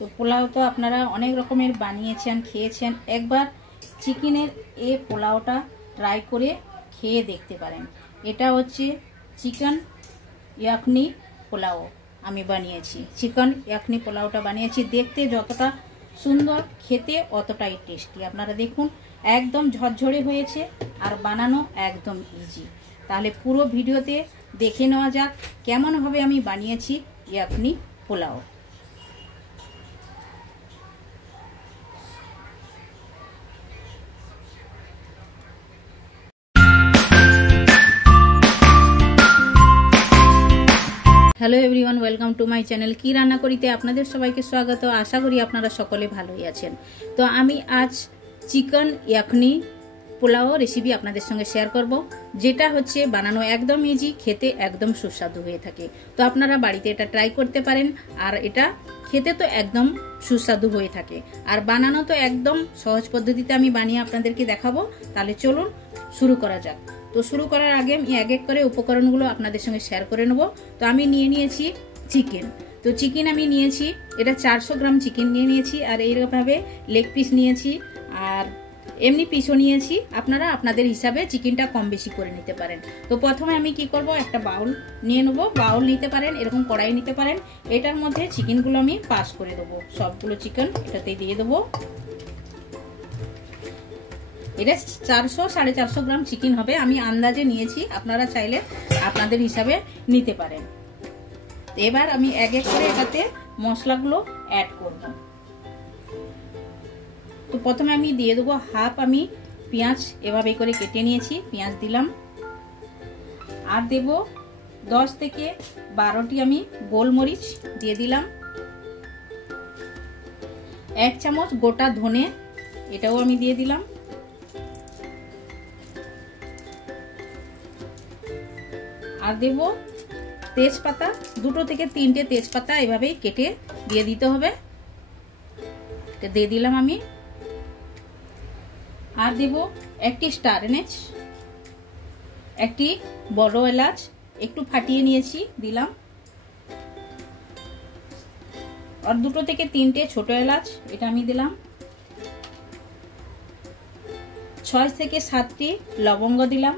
তো পোলাও তো আপনারা অনেক রকমের বানিয়েছেন, খেয়েছেন। একবার চিকেনের এই পোলাওটা ট্রাই করে খেয়ে দেখতে পারেন। এটা হচ্ছে চিকেন ইয়াখনি পোলাও আমি বানিয়েছি। চিকেন ইয়াখনি পোলাওটা বানিয়েছি, দেখতে যতটা সুন্দর খেতে অতটাই টেস্টি। আপনারা দেখুন একদম ঝরঝরে হয়েছে আর বানানো একদম ইজি। তাহলে পুরো ভিডিওতে দেখে নেওয়া যাক কেমনভাবে আমি বানিয়েছি yakhni pulao. Hello everyone, welcome to my channel. কি রান্না করিতে আপনাদের সবাইকে স্বাগত। আশা করি আপনারা সকলে ভালোই আছেন। তো আমি আজ চিকেন ইয়াখনি পোলাও রেসিপি আপনাদের সঙ্গে শেয়ার করব, যেটা হচ্ছে বানানো একদম ইজি, খেতে একদম সুস্বাদু হয়ে থাকে। তো আপনারা বাড়িতে এটা ট্রাই করতে পারেন। আর এটা খেতে তো একদম সুস্বাদু হয়ে থাকে, আর বানানো তো একদম সহজ পদ্ধতিতে আমি বানিয়ে আপনাদেরকে দেখাবো। তাহলে চলুন শুরু করা যাক। তো শুরু করার আগে আমি এক এক করে উপকরণগুলো আপনাদের সঙ্গে শেয়ার করে নেব। তো আমি নিয়ে নিয়েছি চিকেন। তো চিকেন আমি নিয়েছি, এটা 400 গ্রাম চিকেন নিয়ে নিয়েছি। আর এইভাবে লেগ পিস নিয়েছি, আর এমনি পিসও নিয়েছি। আপনারা আপনাদের হিসাবে চিকেনটা কম বেশি করে নিতে পারেন। তো প্রথমে আমি কি করব, একটা বাউল নিয়ে নেব। বাউল নিতে পারেন, এরকম কড়াই নিতে পারেন। এটার মধ্যে চিকেনগুলো আমি পাস করে দেবো। সবগুলো চিকেন এটাতে দিয়ে দেবো। এটা 400-450 গ্রাম চিকেন হবে, আমি আন্দাজে নিয়েছি। আপনারা চাইলে আপনাদের হিসাবে নিতে পারেন। এবার আমি এক এক করে এটাতে মশলাগুলো অ্যাড করব। তো প্রথমে আমি দিয়ে দেবো হাফ আমি পেঁয়াজ, এভাবে করে কেটে নিয়েছি, পেঁয়াজ দিলাম। আর দেব 10 থেকে 12টি আমি গোলমরিচ দিয়ে দিলাম। 1 চামচ গোটা ধনে, এটাও আমি দিয়ে দিলাম। আর দেব তেজপাতা, 2 থেকে 3টে তেজপাতা এভাবেই কেটে দিয়ে দিতে হবে। এটা দিয়ে দিলাম আমি। আর দেব একটি স্টার এনেচ, একটি বড় এলাচ একটু ফাটিয়ে নিয়েছি, দিলাম। আর 2 থেকে 3টে ছোট এলাচ, এটা আমি দিলাম। 6 থেকে 7টি লবঙ্গ দিলাম।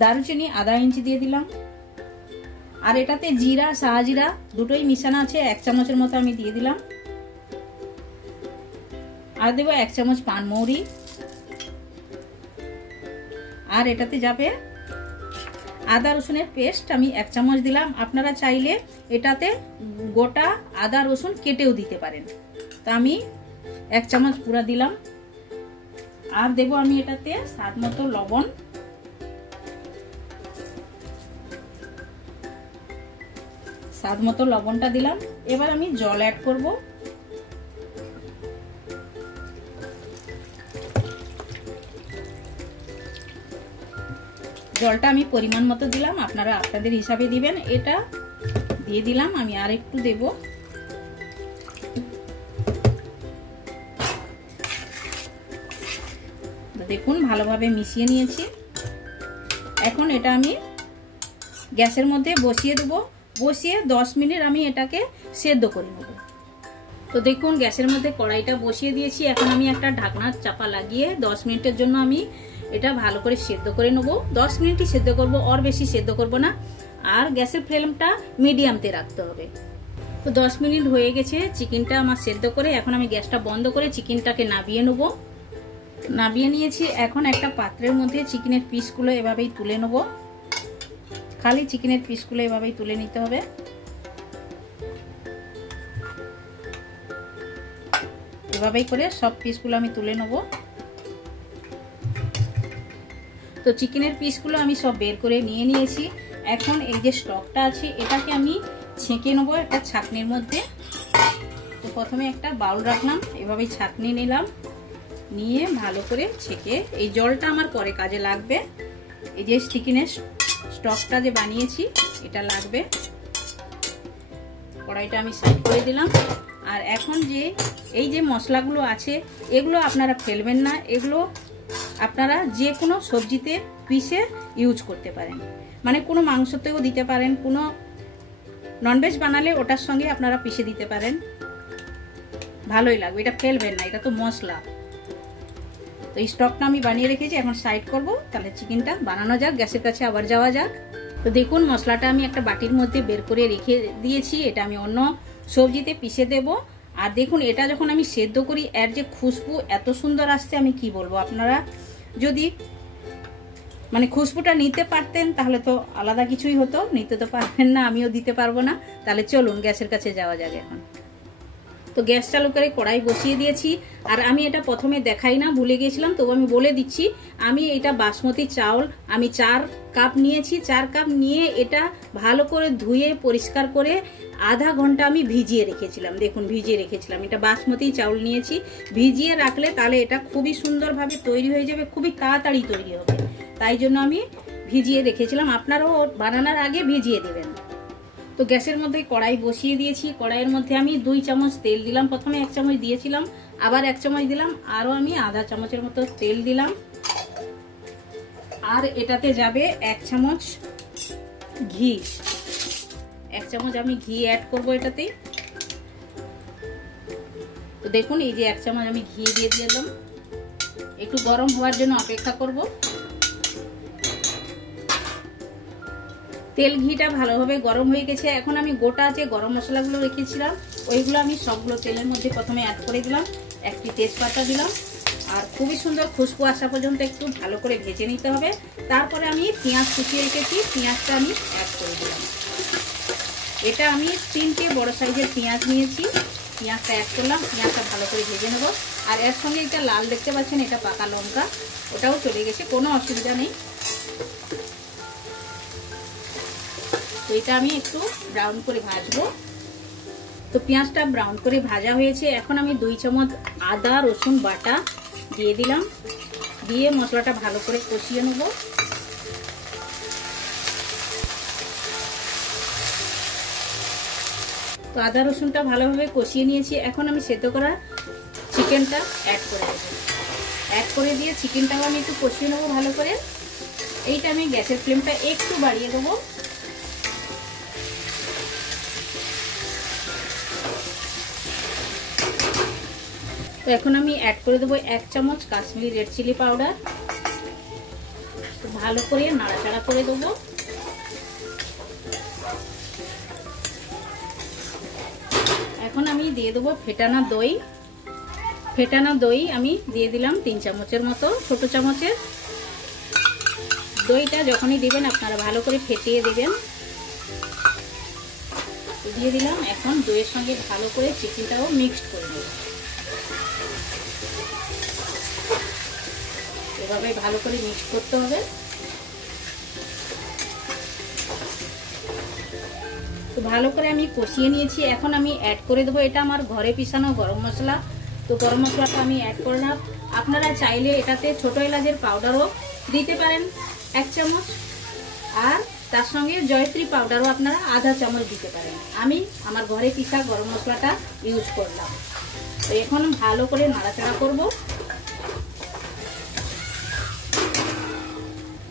দারুচিনি আধা ইঞ্চি দিয়ে দিলাম। আর এটাতে জিরা শাহজিরা দুটোই মিশানো আছে, 1 চামচের মতো আমি দিয়ে দিলাম। আর দেব 1 চামচ পানমৌরি। আর এটাতে যাবে আদা রসুনের পেস্ট, আমি 1 চামচ দিলাম। আপনারা চাইলে এটাতে গোটা আদা রসুন কেটেও দিতে পারেন। তো আমি 1 চামচ পুরা দিলাম। আর দেব আমি এটাতে স্বাদ মতো লবণ। স্বাদ মতো লবণটা দিলাম। এবার আমি জল অ্যাড করব। জলটা আমি পরিমাণ মতো দিলাম, আপনারা আপনাদের হিসাবে দিবেন। এটা দিয়ে দিলাম, আমি আর একটু দেব। দেখুন ভালোভাবে মিশিয়ে নিয়েছি। এখন এটা আমি গ্যাসের মধ্যে বসিয়ে দেবো। বসিয়ে 10 মিনিট আমি এটাকে সেদ্ধ করে নেব। তো দেখুন গ্যাসের মধ্যে কড়াইটা বসিয়ে দিয়েছি। এখন আমি একটা ঢাকনার চাপা লাগিয়ে 10 মিনিটের জন্য আমি এটা ভালো করে সেদ্ধ করে নেব। 10 মিনিটই সেদ্ধ করব, আর বেশি সেদ্ধ করব না। আর গ্যাসের ফ্লেমটা মিডিয়ামতে রাখতে হবে। তো 10 মিনিট হয়ে গেছে চিকেনটা আমার সেদ্ধ করে। এখন আমি গ্যাসটা বন্ধ করে চিকেনটাকে নাবিয়ে নেব। নাবিয়ে নিয়েছি। এখন একটা পাত্রের মধ্যে চিকেনের পিসগুলো এভাবেই তুলে নেব। খালি চিকেনের পিসগুলো এভাবেই তুলে নিতে হবে। এভাবেই করে সব পিসগুলো আমি তুলে নেব। তো চিকেনের পিসগুলো আমি সব বের করে নিয়ে নিয়েছি। এখন এই যে স্টকটা আছে এটাকে আমি ছেঁকে নেব একটা ছাঁকনির মধ্যে। তো প্রথমে একটা বাউল রাখলাম, এভাবেই ছাঁকনি নিলাম, নিয়ে ভালো করে ছেঁকে, এই জলটা আমার পরে কাজে লাগবে। এই যে চিকেনের স্টকটা যে বানিয়েছি এটা লাগবে। কড়াইটা আমি সাইড করে দিলাম। আর এখন যে এই যে মশলাগুলো আছে এগুলো আপনারা ফেলবেন না। এগুলো আপনারা যে কোনো সবজিতে পিষে ইউজ করতে পারেন, মানে কোনো মাংসতেও দিতে পারেন, কোনো ননভেজ বানালে ওটার সঙ্গে আপনারা পিষে দিতে পারেন, ভালোই লাগবে, এটা ফেলবেন না, এটা তো মশলা। তো এই স্টকটা আমি বানিয়ে রেখেছি, এখন সাইড করব। তাহলে চিকেনটা বানানো যাক, গ্যাসের কাছে আবার যাওয়া যাক। তো দেখুন মশলাটা আমি একটা বাটির মধ্যে বের করে রেখে দিয়েছি, এটা আমি অন্য সবজিতে পিষে দেব। আর দেখুন এটা যখন আমি সেদ্ধ করি এর যে খুশবু এত সুন্দর আসছে, আমি কি বলবো। আপনারা যদি মানে খুশবুটা নিতে পারতেন তাহলে তো আলাদা কিছুই হতো, নিতে তো পারবেন না, আমিও দিতে পারবো না। তাহলে চলুন গ্যাসের কাছে যাওয়া যাক এখন। তো গ্যাস চালু করে কড়াই বসিয়ে দিয়েছি। আর আমি এটা প্রথমে দেখাই না, ভুলে গিয়েছিলাম, তবু আমি বলে দিচ্ছি। আমি এটা বাসমতি চাউল আমি 4 কাপ নিয়েছি। 4 কাপ নিয়ে এটা ভালো করে ধুয়ে পরিষ্কার করে আধা ঘন্টা আমি ভিজিয়ে রেখেছিলাম। দেখুন ভিজিয়ে রেখেছিলাম, এটা বাসমতি চাউল নিয়েছি। ভিজিয়ে রাখলে তাহলে এটা খুবই সুন্দরভাবে তৈরি হয়ে যাবে, খুবই তাড়াতাড়ি তৈরি হবে, তাই জন্য আমি ভিজিয়ে রেখেছিলাম। আপনারাও বানানোর আগে ভিজিয়ে দেবেন। তো গ্যাসের মধ্যে কড়াই বসিয়ে দিয়েছি। কড়াইয়ের মধ্যে আমি 2 চামচ তেল দিলাম। প্রথমে 1 চামচ দিয়েছিলাম, আবার 1 চামচ দিলাম, আরও আমি আধা চামচের মতো তেল দিলাম। আর এটাতে যাবে 1 চামচ ঘি। 1 চামচ আমি ঘি অ্যাড করব এটাতে। তো দেখুন এই যে 1 চামচ আমি ঘি দিয়ে দিলাম। একটু গরম হওয়ার জন্য অপেক্ষা করব। তেল ঘিটা ভালোভাবে গরম হয়ে গেছে। এখন আমি গোটা যে গরম মশলাগুলো রেখেছিলাম ওইগুলো আমি সবগুলো তেলের মধ্যে প্রথমে অ্যাড করে দিলাম। একটি তেজপাতা দিলাম। আর খুবই সুন্দর খুশবু আসা পর্যন্ত একটু ভালো করে ভেজে নিতে হবে। তারপরে আমি পেঁয়াজ কুচিয়ে রেখেছি, পেঁয়াজটা আমি অ্যাড করে দিলাম। এটা আমি 3টে বড় সাইজের পেঁয়াজ নিয়েছি, পেঁয়াজটা অ্যাড করলাম। পেঁয়াজটা ভালো করে ভেজে নেব। আর এর সঙ্গে এটা লাল দেখতে পাচ্ছেন, এটা পাকা লঙ্কা, ওটাও চলে গেছে, কোনো অসুবিধা নেই। তো এটা আমি একটু ব্রাউন করে ভাজবো। তো পেঁয়াজটা ব্রাউন করে ভাজা হয়েছে। এখন আমি 2 চামচ আদা রসুন বাটা দিয়ে দিলাম, দিয়ে মশলাটা ভালো করে কষিয়ে নেব। তো আদা রসুনটা ভালোভাবে কষিয়ে নিয়েছি। এখন আমি সেদ্ধ করা চিকেনটা অ্যাড করে দেবো। অ্যাড করে দিয়ে চিকেনটাও আমি একটু কষিয়ে নেবো ভালো করে। এইটা আমি গ্যাসের ফ্লেমটা একটু বাড়িয়ে দেবো। তো এখন আমি অ্যাড করে দেবো 1 চামচ কাশ্মীরি রেড চিলি পাউডার। ভালো করে নাড়াচাড়া করে দেবো। এখন আমি দিয়ে দেবো ফেটানো দই। ফেটানো দই আমি দিয়ে দিলাম 3 চামচের মতো, ছোট চামচের। দইটা যখনই দিবেন আপনারা ভালো করে ফেটিয়ে দেবেন। দিয়ে দিলাম। এখন দইয়ের সঙ্গে ভালো করে চিকেনটাও মিক্সড করে নেব। এভাবে ভালো করে মিক্স করতে হবে। তো ভালো করে আমি কষিয়ে নিয়েছি। এখন আমি অ্যাড করে দেবো, এটা আমার ঘরে পিসানো গরম মশলা। তো গরম মশলাটা আমি অ্যাড করলাম। আপনারা চাইলে এটাতে ছোট এলাচের পাউডারও দিতে পারেন 1 চামচ, আর তার সঙ্গে জয়ত্রী পাউডারও আপনারা আধা চামচ দিতে পারেন। আমি আমার ঘরে পিসা গরম মশলাটা ইউজ করলাম। তো এখন ভালো করে নাড়াচাড়া করব।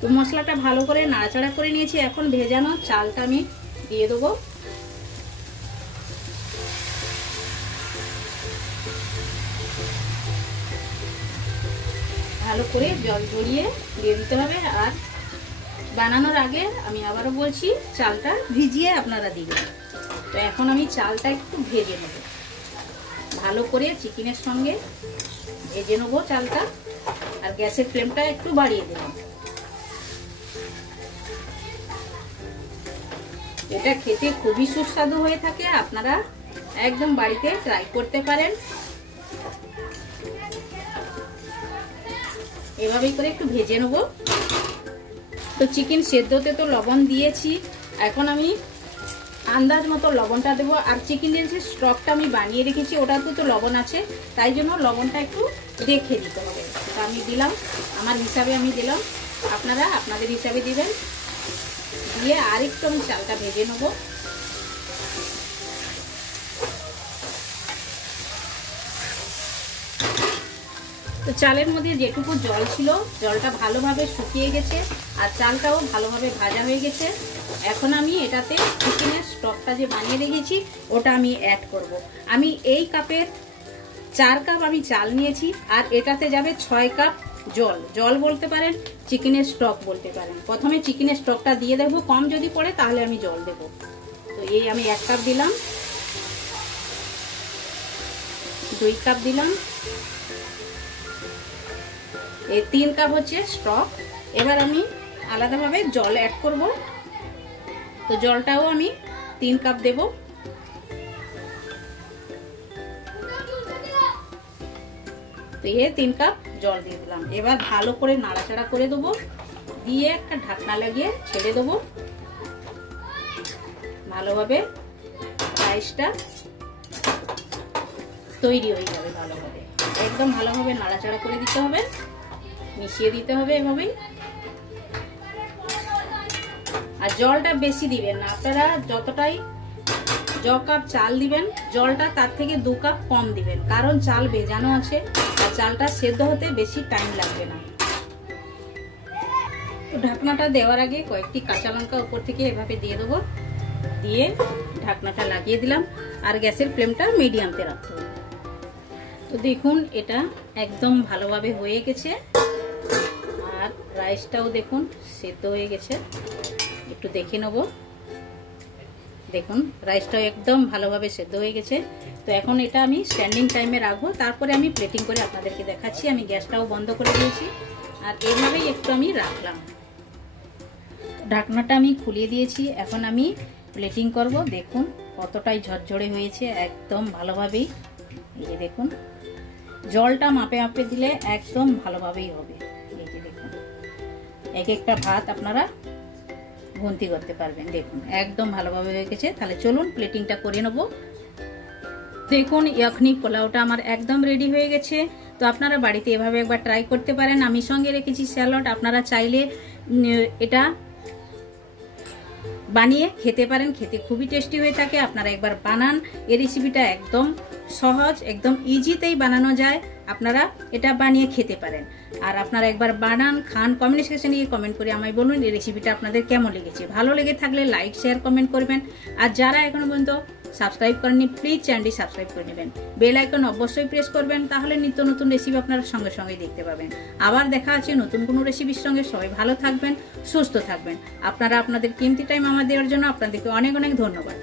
তো মশলাটা ভালো করে নাড়াচাড়া করে নিয়েছি। এখন ভেজানো চালটা আমি দিয়ে দেবো। ভালো করে জল ঝরিয়ে দিয়ে দিতে হবে। আর বানানোর আগে আমি আবারও বলছি, চালটা ভিজিয়ে আপনারা দিবেন। তো এখন আমি চালটা একটু ভেজে নেব, ভালো করে চিকেনের সঙ্গে ভেজে নেব চালটা। আর গ্যাসের ফ্লেমটা একটু বাড়িয়ে দিলাম। এটা খেতে খুবই সুস্বাদু হয়ে থাকে, আপনারা একদম বাড়িতে ট্রাই করতে পারেন। এভাবেই করে একটু ভেজে নেব। তো চিকেন সেদ্ধতে তো লবণ দিয়েছি, এখন আমি আন্দাজ মতো লবণটা দেবো। আর চিকেনের যে স্টকটা আমি বানিয়ে রেখেছি ওটাতে তো লবণ আছে, তাই জন্য লবণটা একটু দেখে দিতে হবে। তো আমি দিলাম, আমার হিসাবে আমি দিলাম, আপনারা আপনাদের হিসাবে দিবেন। দিয়ে আরেকটু আমি চালটা ভেজে নেব। তো চালের মধ্যে যেটুকু জল ছিল জলটা ভালোভাবে শুকিয়ে গেছে, আর চালটাও ভালোভাবে ভাজা হয়ে গেছে। এখন আমি এটাতে চিকেনের স্টক স্টকটা যে বানিয়ে রেখেছি ওটা আমি অ্যাড করব। আমি এই কাপের 4 কাপ আমি চাল নিয়েছি, আর এটাতে যাবে 6 কাপ জল। জল বলতে পারেন, চিকেনের স্টক বলতে পারেন। প্রথমে চিকেনের স্টকটা দিয়ে দেবো, কম যদি পড়ে তাহলে আমি জল দেব। তো এই আমি 1 কাপ দিলাম, 2 কাপ দিলাম, এই 3 কাপ হচ্ছে স্টক। এবার আমি আলাদাভাবে জল অ্যাড করব। তো জলটাও আমি 3 কাপ দেব। তো এই 3 কাপ জল দিয়ে দিলাম। এবার ভালো করে নাড়াচাড়া করে দেবো, দিয়ে একটা ঢাকনা লাগিয়ে ছেড়ে দেবো। ভালোভাবে রাইসটা তৈরি হয়ে যাবে। ভালোভাবে একদম ভালোভাবে নাড়াচাড়া করে দিতে হবে, মিশিয়ে দিতে হবে এভাবেই। আর জলটা বেশি দিবেন না, আপনারা যতটাই কাপ চাল দিবেন জলটা তার থেকে 2 কাপ কম দিবেন, কারণ চাল ভেজানো আছে আর চালটা সেদ্ধ হতে বেশি টাইম লাগবে না। তো ঢাকনাটা দেওয়ার আগে কয়েকটি কাঁচা লঙ্কা উপর থেকে এভাবে দিয়ে দেবো, দিয়ে ঢাকনাটা লাগিয়ে দিলাম। আর গ্যাসের ফ্লেমটা মিডিয়ামতে রাখতে হবে। তো দেখুন এটা একদম ভালোভাবে হয়ে গেছে, আর রাইসটাও দেখুন সেদ্ধ হয়ে গেছে। একটু দেখে নেব, দেখুন রাইসটাও একদম ভালোভাবে সেদ্ধ হয়ে গেছে। তো এখন এটা আমি স্ট্যান্ডিং টাইমে রাখবো, তারপরে আমি প্লেটিং করে আপনাদেরকে দেখাচ্ছি। আমি গ্যাসটাও বন্ধ করে দিয়েছি, আর এইভাবেই একটু আমি রাখলাম। ঢাকনাটা আমি খুলিয়ে দিয়েছি, এখন আমি প্লেটিং করব। দেখুন কতটাই ঝরঝরে হয়েছে, একদম ভালোভাবেই। এই যে দেখুন জলটা মাপে মাপে দিলে একদম ভালোভাবেই হবে। এই যে দেখুন এক একটা ভাত আপনারা গুনতি করতে পারবেন। দেখুন একদম ভালোভাবে হয়ে গেছে। তাহলে চলুন প্লেটিংটা করে নেব। দেখুন ইয়াখনি পোলাওটা আমার একদম রেডি হয়ে গেছে। তো আপনারা বাড়িতে এভাবে একবার ট্রাই করতে পারেন। আমি সঙ্গে রেখেছি স্যালাড, আপনারা চাইলে এটা বানিয়ে খেতে পারেন, খেতে খুবই টেস্টি হয়ে থাকে। আপনারা একবার বানান, এই রেসিপিটা একদম সহজ, একদম ইজিতেই বানানো যায়। আপনারা এটা বানিয়ে খেতে পারেন। আর আপনারা একবার বানান, খান, কমেন্ট সেকশনে গিয়ে কমেন্ট করে আমায় বলুন এই রেসিপিটা আপনাদের কেমন লেগেছে। ভালো লেগে থাকলে লাইক, শেয়ার, কমেন্ট করবেন। আর যারা এখনো পর্যন্ত সাবস্ক্রাইব করেননি প্লিজ চ্যানেলটি সাবস্ক্রাইব করে নেবেন। বেল আইকন অবশ্যই প্রেস করবেন, তাহলে নিত্য নতুন রেসিপি আপনারা সঙ্গে সঙ্গে দেখতে পাবেন। আবার দেখা আছে নতুন কোনো রেসিপির সঙ্গে। সবাই ভালো থাকবেন, সুস্থ থাকবেন। আপনারা আপনাদের কিমতি টাইম আমার দেওয়ার জন্য আপনাদেরকে অনেক অনেক ধন্যবাদ।